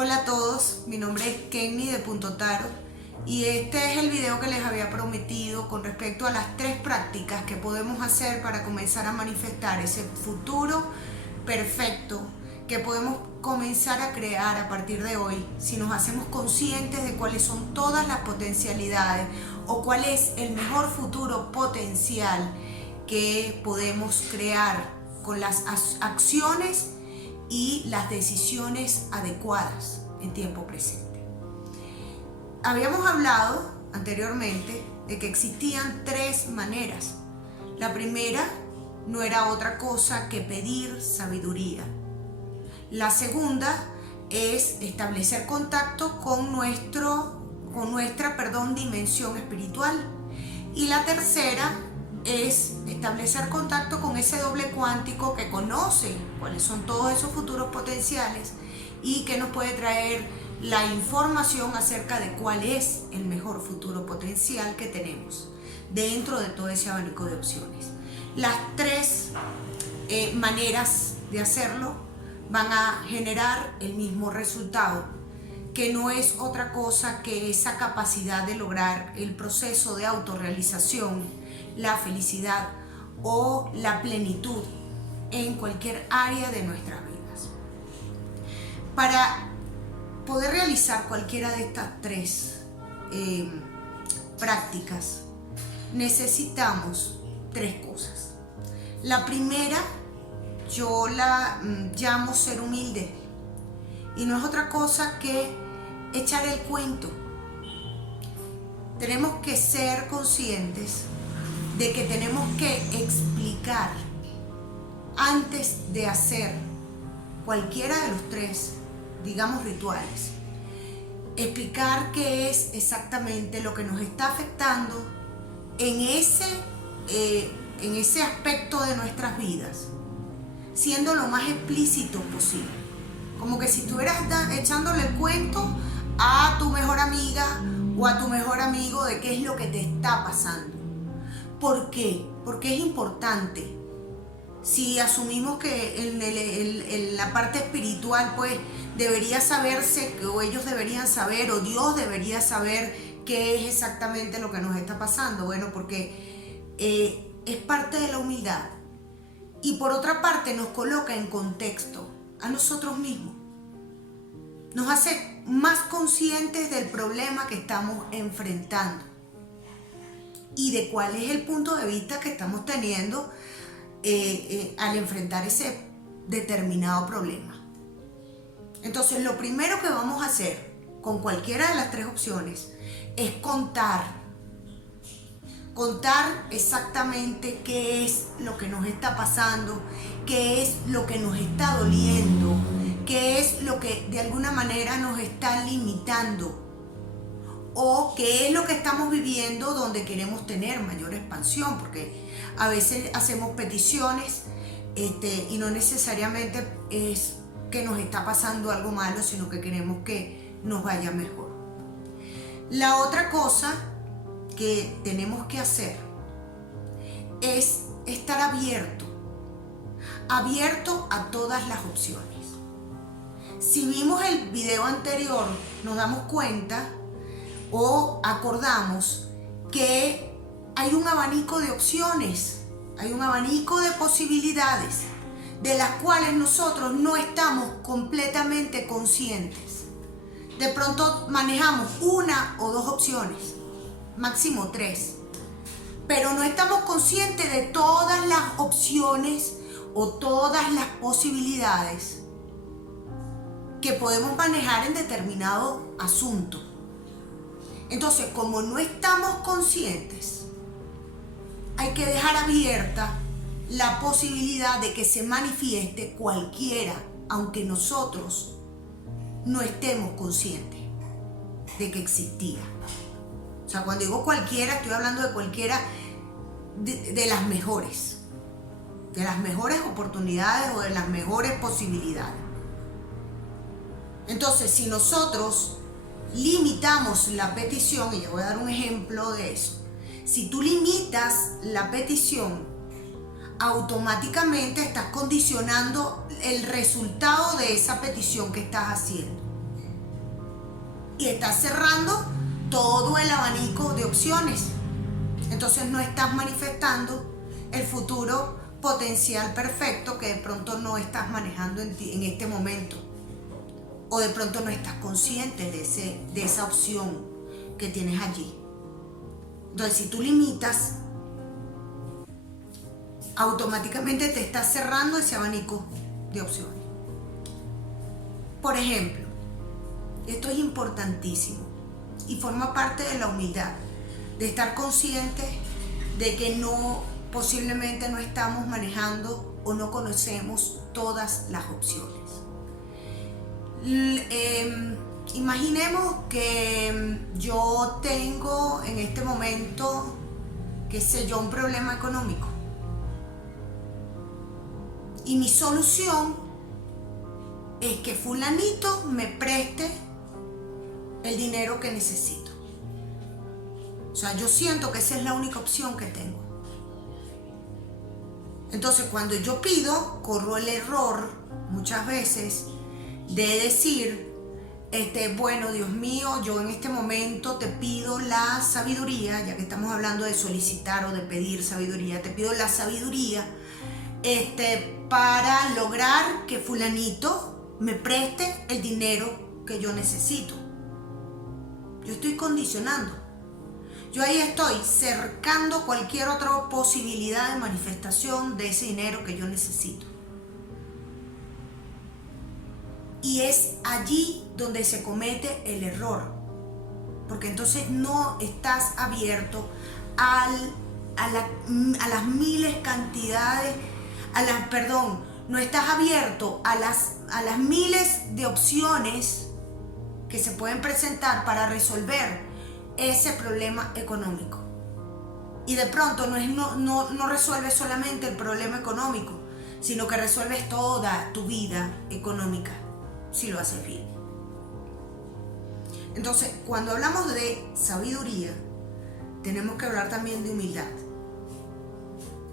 Hola a todos, mi nombre es Kenny de Punto Tarot y este es el video que les había prometido con respecto a las 3 prácticas que podemos hacer para comenzar a manifestar ese futuro perfecto que podemos comenzar a crear a partir de hoy si nos hacemos conscientes de cuáles son todas las potencialidades o cuál es el mejor futuro potencial que podemos crear con las acciones y las decisiones adecuadas en tiempo presente. Habíamos hablado anteriormente de que existían 3 maneras. La primera no era otra cosa que pedir sabiduría. La segunda es establecer contacto con nuestra dimensión espiritual. Y la tercera es establecer contacto con ese doble cuántico que conoce cuáles son todos esos futuros potenciales y que nos puede traer la información acerca de cuál es el mejor futuro potencial que tenemos dentro de todo ese abanico de opciones. Las 3 maneras de hacerlo van a generar el mismo resultado, que no es otra cosa que esa capacidad de lograr el proceso de autorrealización, la felicidad o la plenitud en cualquier área de nuestras vidas. Para poder realizar cualquiera de estas 3 prácticas, necesitamos 3 cosas. La primera, yo la llamo ser humilde, y no es otra cosa que echar el cuento. Tenemos que ser conscientes de que tenemos que explicar antes de hacer cualquiera de los 3, digamos, rituales. Explicar qué es exactamente lo que nos está afectando en ese aspecto de nuestras vidas, siendo lo más explícito posible. Como que si estuvieras echándole el cuento a tu mejor amiga o a tu mejor amigo de qué es lo que te está pasando. ¿Por qué? Porque es importante. Si asumimos que en la parte espiritual pues debería saberse, o ellos deberían saber, o Dios debería saber qué es exactamente lo que nos está pasando. Bueno, porque es parte de la humildad. Y por otra parte nos coloca en contexto a nosotros mismos. Nos hace más conscientes del problema que estamos enfrentando y de cuál es el punto de vista que estamos teniendo al enfrentar ese determinado problema. Entonces, lo primero que vamos a hacer con cualquiera de las 3 opciones es contar exactamente qué es lo que nos está pasando, qué es lo que nos está doliendo, qué es lo que de alguna manera nos está limitando, o qué es lo que estamos viviendo donde queremos tener mayor expansión, porque a veces hacemos peticiones y no necesariamente es que nos está pasando algo malo, sino que queremos que nos vaya mejor. La otra cosa que tenemos que hacer es estar abierto a todas las opciones. Si vimos el video anterior, nos damos cuenta o acordamos que hay un abanico de opciones, hay un abanico de posibilidades de las cuales nosotros no estamos completamente conscientes. De pronto manejamos 1 o 2 opciones, máximo 3, pero no estamos conscientes de todas las opciones o todas las posibilidades que podemos manejar en determinado asunto. Entonces, como no estamos conscientes, hay que dejar abierta la posibilidad de que se manifieste cualquiera, aunque nosotros no estemos conscientes de que existía. O sea, cuando digo cualquiera, estoy hablando de cualquiera de las mejores oportunidades o de las mejores posibilidades. Entonces, si nosotros limitamos la petición, y yo voy a dar un ejemplo de eso. Si tú limitas la petición, automáticamente estás condicionando el resultado de esa petición que estás haciendo. y estás cerrando todo el abanico de opciones. Entonces no estás manifestando el futuro potencial perfecto que de pronto no estás manejando en ti en este momento, o de pronto no estás consciente de esa opción que tienes allí. Entonces, si tú limitas, automáticamente te estás cerrando ese abanico de opciones. Por ejemplo, esto es importantísimo y forma parte de la humildad, de estar consciente de que posiblemente no estamos manejando o no conocemos todas las opciones. Imaginemos que yo tengo en este momento, qué sé yo, un problema económico. Y mi solución es que fulanito me preste el dinero que necesito. O sea, yo siento que esa es la única opción que tengo. Entonces, cuando yo pido, corro el error muchas veces de decir, bueno, Dios mío, yo en este momento te pido la sabiduría, ya que estamos hablando de solicitar o de pedir sabiduría, te pido la sabiduría para lograr que fulanito me preste el dinero que yo necesito. Yo estoy condicionando. Yo ahí estoy cercando cualquier otra posibilidad de manifestación de ese dinero que yo necesito. Y es allí donde se comete el error, porque entonces no estás abierto a las miles cantidades, no estás abierto a las miles de opciones que se pueden presentar para resolver ese problema económico. Y de pronto no resuelves solamente el problema económico, sino que resuelves toda tu vida económica, si lo haces bien. Entonces, cuando hablamos de sabiduría, tenemos que hablar también de humildad,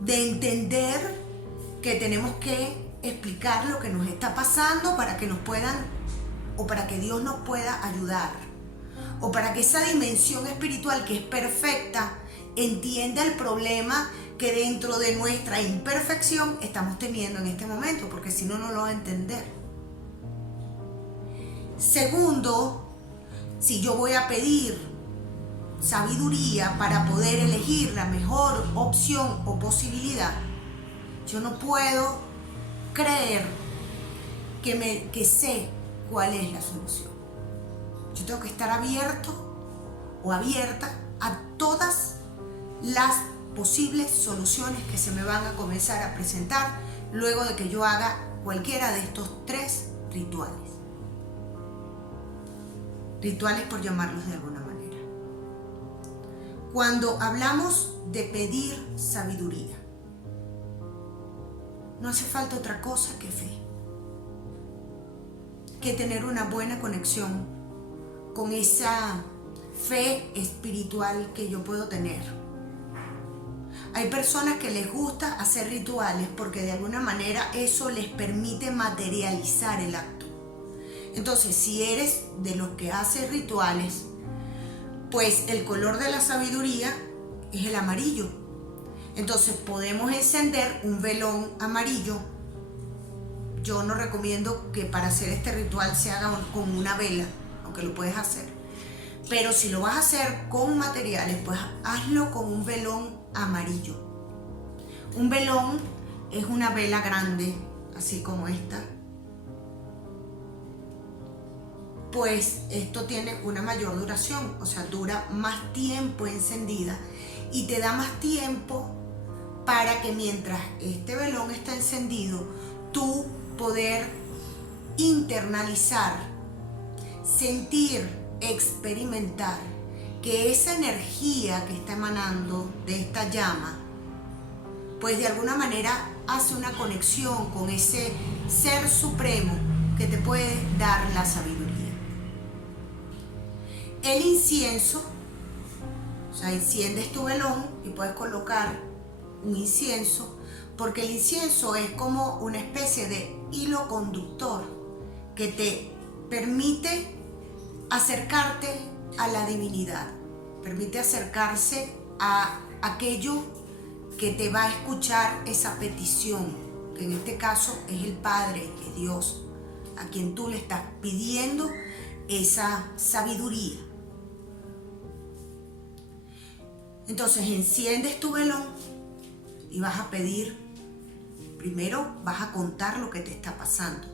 de entender que tenemos que explicar lo que nos está pasando para que nos puedan, o para que Dios nos pueda ayudar, o para que esa dimensión espiritual que es perfecta entienda el problema que dentro de nuestra imperfección estamos teniendo en este momento, porque si no, no lo va a entender. Segundo, si yo voy a pedir sabiduría para poder elegir la mejor opción o posibilidad, yo no puedo creer que sé cuál es la solución. Yo tengo que estar abierto o abierta a todas las posibles soluciones que se me van a comenzar a presentar luego de que yo haga cualquiera de estos 3 rituales. Rituales, por llamarlos de alguna manera. Cuando hablamos de pedir sabiduría, no hace falta otra cosa que fe, que tener una buena conexión con esa fe espiritual que yo puedo tener. Hay personas que les gusta hacer rituales porque de alguna manera eso les permite materializar el acto. Entonces, si eres de los que hace rituales, pues el color de la sabiduría es el amarillo. Entonces podemos encender un velón amarillo. Yo no recomiendo que para hacer este ritual se haga con una vela, aunque lo puedes hacer. Pero si lo vas a hacer con materiales, pues hazlo con un velón amarillo. Un velón es una vela grande, así como esta. Pues esto tiene una mayor duración, o sea, dura más tiempo encendida y te da más tiempo para que mientras este velón está encendido, tú poder internalizar, sentir, experimentar que esa energía que está emanando de esta llama, pues de alguna manera hace una conexión con ese ser supremo que te puede dar la sabiduría. El incienso, o sea, enciendes tu velón y puedes colocar un incienso, porque el incienso es como una especie de hilo conductor que te permite acercarte a la divinidad. Permite acercarse a aquello que te va a escuchar esa petición, que en este caso es el Padre, es Dios, a quien tú le estás pidiendo esa sabiduría. Entonces enciendes tu velón y vas a pedir, primero vas a contar lo que te está pasando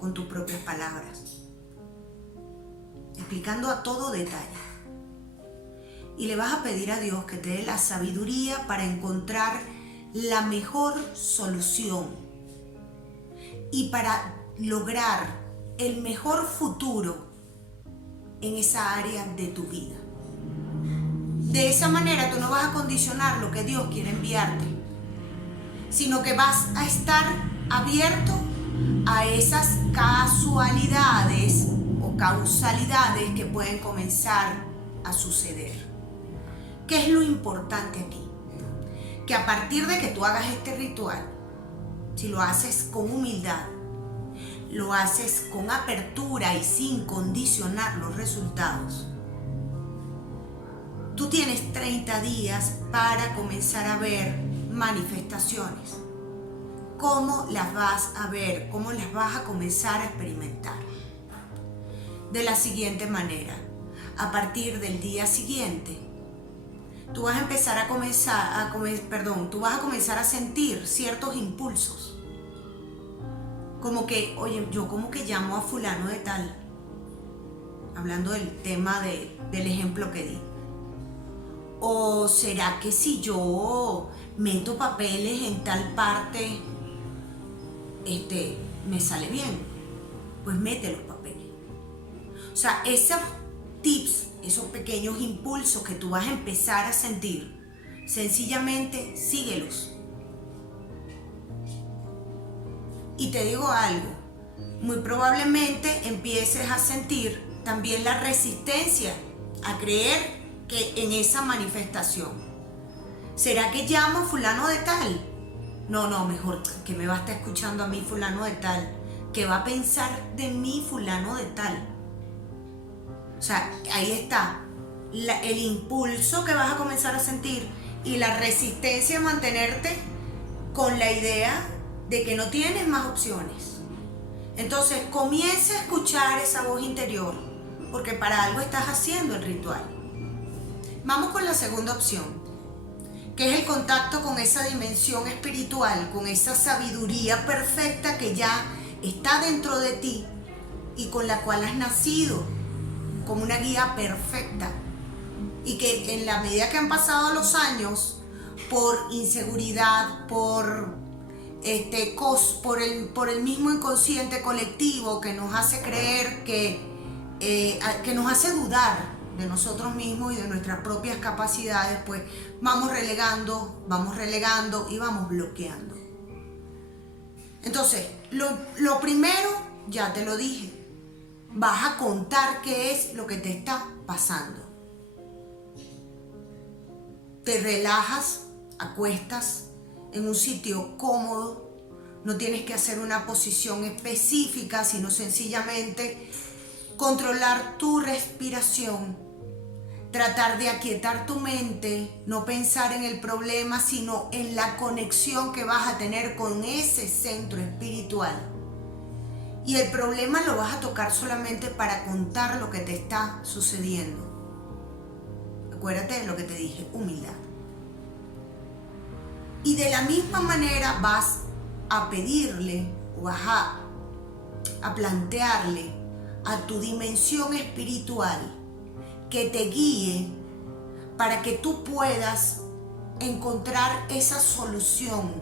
con tus propias palabras, explicando a todo detalle. Y le vas a pedir a Dios que te dé la sabiduría para encontrar la mejor solución y para lograr el mejor futuro en esa área de tu vida. De esa manera tú no vas a condicionar lo que Dios quiere enviarte, sino que vas a estar abierto a esas casualidades o causalidades que pueden comenzar a suceder. ¿Qué es lo importante aquí? Que a partir de que tú hagas este ritual, si lo haces con humildad, lo haces con apertura y sin condicionar los resultados, tú tienes 30 días para comenzar a ver manifestaciones. ¿Cómo las vas a ver? ¿Cómo las vas a comenzar a experimentar? De la siguiente manera: a partir del día siguiente, tú vas a empezar a comenzar a sentir ciertos impulsos. Como que, oye, yo como que llamo a fulano de tal, hablando del tema del ejemplo que di. ¿O será que si yo meto papeles en tal parte, me sale bien? Pues mete los papeles. O sea, esos tips, esos pequeños impulsos que tú vas a empezar a sentir, sencillamente síguelos. Y te digo algo, muy probablemente empieces a sentir también la resistencia a creer que en esa manifestación. ¿Será que llamo a fulano de tal? No, mejor que me va a estar escuchando a mí fulano de tal, que va a pensar de mí fulano de tal. O sea, ahí está el impulso que vas a comenzar a sentir y la resistencia a mantenerte con la idea de que no tienes más opciones. Entonces comienza a escuchar esa voz interior, porque para algo estás haciendo el ritual. Vamos con la segunda opción, que es el contacto con esa dimensión espiritual, con esa sabiduría perfecta que ya está dentro de ti y con la cual has nacido como una guía perfecta, y que en la medida que han pasado los años, por inseguridad, por el mismo inconsciente colectivo que nos hace creer que nos hace dudar de nosotros mismos y de nuestras propias capacidades, pues vamos relegando y vamos bloqueando. Entonces, lo primero, ya te lo dije, vas a contar qué es lo que te está pasando. Te relajas, acuestas en un sitio cómodo, no tienes que hacer una posición específica, sino sencillamente controlar tu respiración, tratar de aquietar tu mente, no pensar en el problema, sino en la conexión que vas a tener con ese centro espiritual. Y el problema lo vas a tocar solamente para contar lo que te está sucediendo. Acuérdate de lo que te dije, humildad. Y de la misma manera vas a pedirle o vas a plantearle a tu dimensión espiritual que te guíe para que tú puedas encontrar esa solución,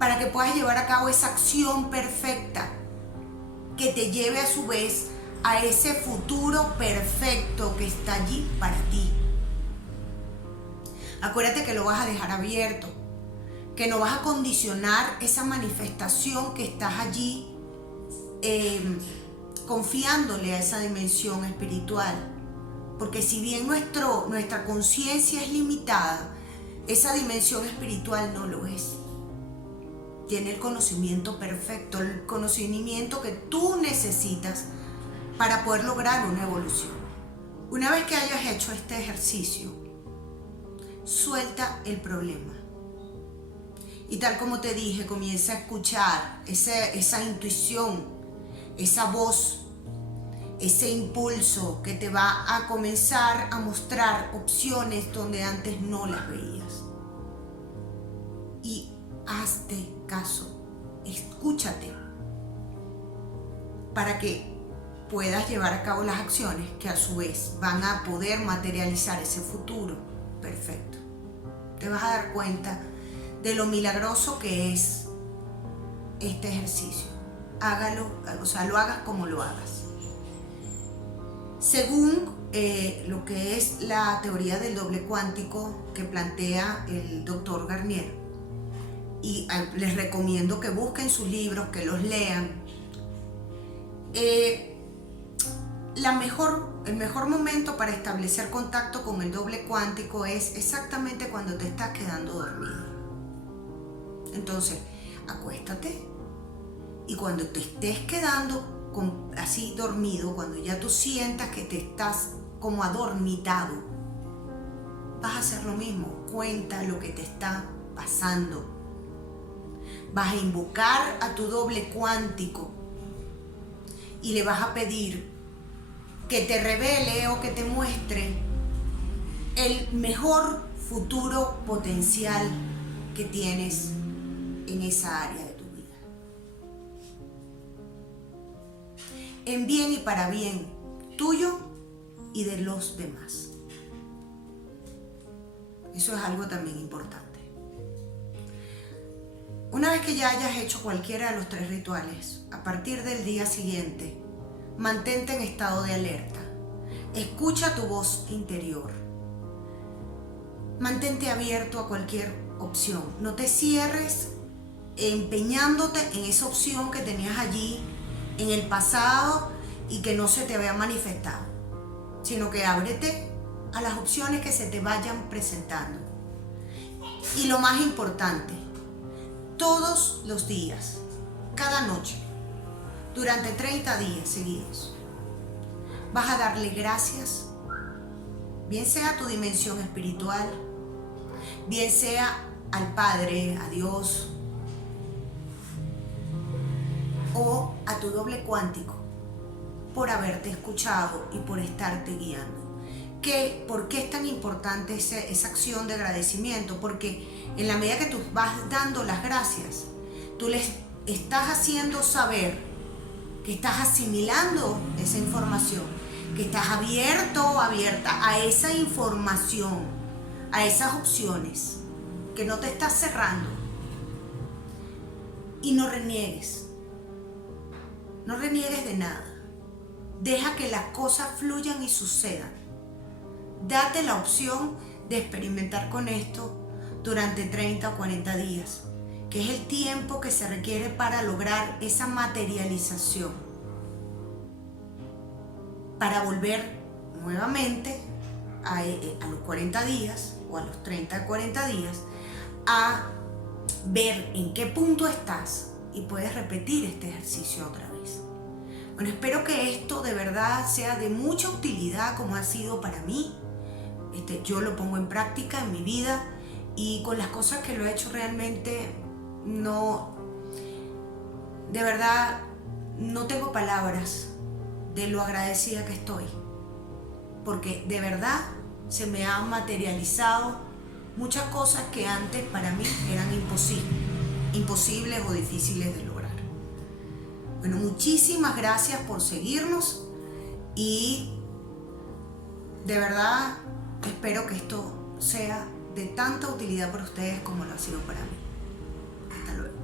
para que puedas llevar a cabo esa acción perfecta que te lleve a su vez a ese futuro perfecto que está allí para ti. Acuérdate que lo vas a dejar abierto, que no vas a condicionar esa manifestación que estás allí confiándole a esa dimensión espiritual. Porque si bien nuestra conciencia es limitada, esa dimensión espiritual no lo es. Tiene el conocimiento perfecto, el conocimiento que tú necesitas para poder lograr una evolución. Una vez que hayas hecho este ejercicio, suelta el problema. Y tal como te dije, comienza a escuchar esa intuición, esa voz, ese impulso que te va a comenzar a mostrar opciones donde antes no las veías. Y hazte caso, escúchate, para que puedas llevar a cabo las acciones que a su vez van a poder materializar ese futuro perfecto. Te vas a dar cuenta de lo milagroso que es este ejercicio. Hágalo, lo hagas como lo hagas. Según lo que es la teoría del doble cuántico que plantea el doctor Garnier, y les recomiendo que busquen sus libros, que los lean, el mejor momento para establecer contacto con el doble cuántico es exactamente cuando te estás quedando dormido. Entonces, acuéstate y cuando te estés quedando así dormido, cuando ya tú sientas que te estás como adormitado, vas a hacer lo mismo. Cuenta lo que te está pasando. Vas a invocar a tu doble cuántico y le vas a pedir que te revele o que te muestre el mejor futuro potencial que tienes en esa área de tu vida. En bien y para bien tuyo y de los demás. Eso es algo también importante. Una vez que ya hayas hecho cualquiera de los 3 rituales, a partir del día siguiente, mantente en estado de alerta. Escucha tu voz interior. Mantente abierto a cualquier opción. No te cierres empeñándote en esa opción que tenías allí en el pasado y que no se te había manifestado, sino que ábrete a las opciones que se te vayan presentando. Y lo más importante, todos los días, cada noche, durante 30 días seguidos, vas a darle gracias, bien sea a tu dimensión espiritual, bien sea al Padre, a Dios, o a tu doble cuántico, por haberte escuchado y por estarte guiando. ¿Por qué es tan importante esa acción de agradecimiento? Porque en la medida que tú vas dando las gracias, tú les estás haciendo saber que estás asimilando esa información, que estás abierto o abierta a esa información, a esas opciones, que no te estás cerrando. Y no reniegues de nada. Deja que las cosas fluyan y sucedan. Date la opción de experimentar con esto durante 30 o 40 días, que es el tiempo que se requiere para lograr esa materialización, para volver nuevamente a los 40 días o a los 30 o 40 días a ver en qué punto estás y puedes repetir este ejercicio otra vez. Bueno, espero que esto de verdad sea de mucha utilidad como ha sido para mí. Yo lo pongo en práctica en mi vida y con las cosas que lo he hecho realmente de verdad no tengo palabras de lo agradecida que estoy, porque de verdad se me han materializado muchas cosas que antes para mí eran imposibles o difíciles de lograr. Bueno, muchísimas gracias por seguirnos y de verdad espero que esto sea de tanta utilidad para ustedes como lo ha sido para mí. Hasta luego.